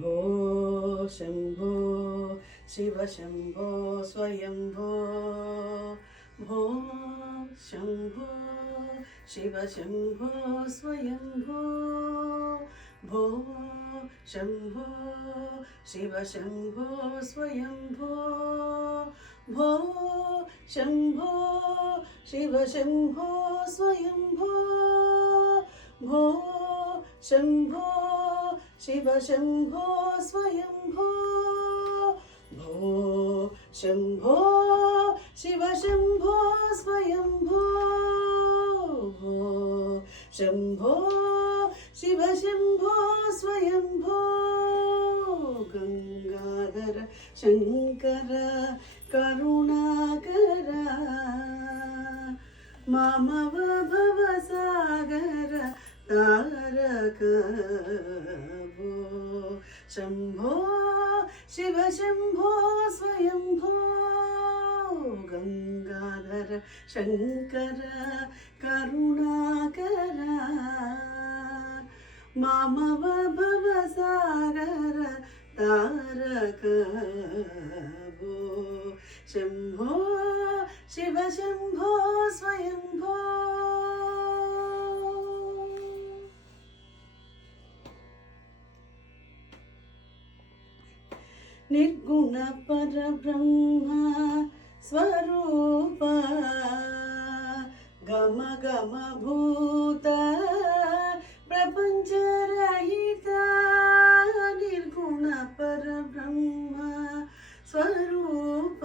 भो शम्भो शिव शम्भो स्वयम्भो भो शम्भो शिव शम्भो स्वयम्भो भो शम्भो शिव शम्भो स्वयम्भो भो शम्भो शिव शम्भो स्वयम्भो भो शम्भो शिव शम्भो स्वयम्भो भो शम्भो शिव शम्भो स्वयम्भो भो शम्भो शिव शम्भो स्वयम्भो गंगाधर शंकर करुणाकर मामव भवसागर तारक भो शम्भो शिव शम्भो स्वयम्भो गंगाधर शंकर करुणाकर मामव भवसागर तारक भो शम्भो शिव शम्भो स्वयम्भो निर्गुण परब्रह्म स्वरूप गम गम भूत प्रपंच रहित निर्गुण परब्रह्म स्वरूप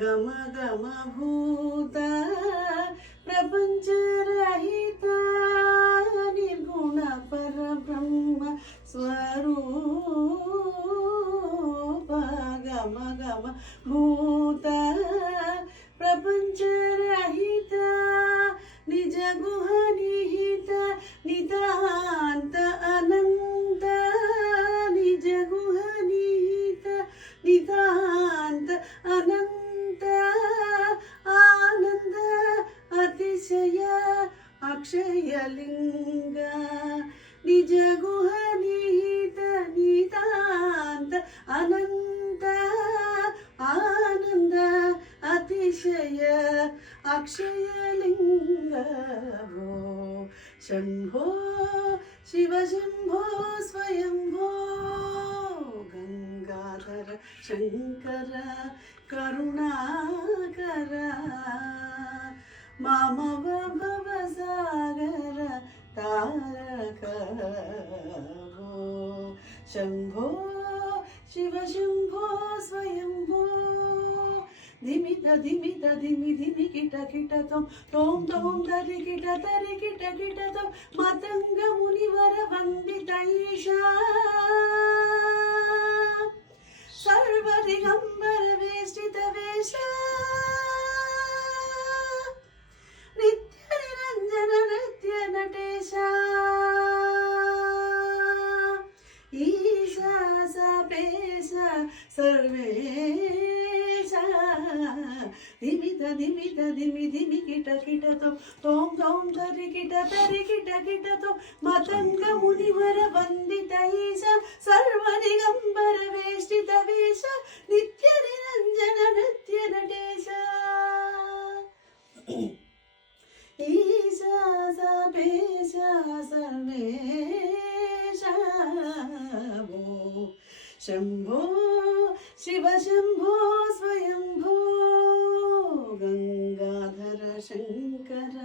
गम गम भूत प्रपंच रहित निर्गुण परब्रह्म स्वरूप गम गम भूत प्रपंच रहित निज गुह निहित नितांत अनंत निज गुह निहित नितांत अनंत आनंद अतिशय अक्षय लिंग निज गुह निहित नितांत अनंत आनंद अतिशय अक्षय लिंग भो शम्भो शिव शम्भो स्वयम्भो गंगाधर शंकर करुणाकर मामव भवसागर तारक भो शम्भो शिव शम्भो स्वयम्भो धिमित धिमित धिमि धिमि किट किट तोम तोम तोम तरि किट तोम मतंग मुनिवर वंदित ईशा सर्व दिगंबर वेष्टित वेशा नित्य निरंजन नृत्य नटेशा ईशा सपेशा सर्वेशा धिमित धिमित धिमि धिमि किट किट तोम तोम तरि किट तोम मतंग मुनिवर वंदित ईशा सर्व दिगंबर वेष्टित वेश नित्य निरंजन नृत्य नटेशा ईशा सपेशा सर्वेशा भो शम्भो शिव शम्भो स्वयम्भो गंगाधर शंकर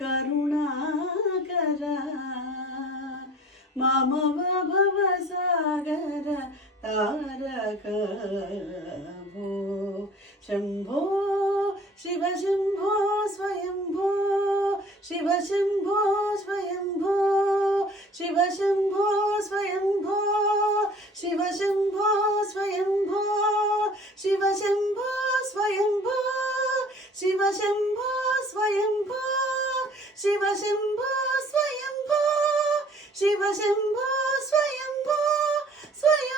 करुणाकर मामव भवसागर तारक भो शम्भो शिव शम्भो स्वयम्भो शिव शम्भो स्वयम्भो शिव शम्भो स्वयम्भो शिव शम्भो स्वयम्भो शिव शम्भो स्वयम्भो शिव शम्भो स्वयम्भो शिव शम्भो स्वयम्भो शिव शम्भो स्वयम्भो स्वयं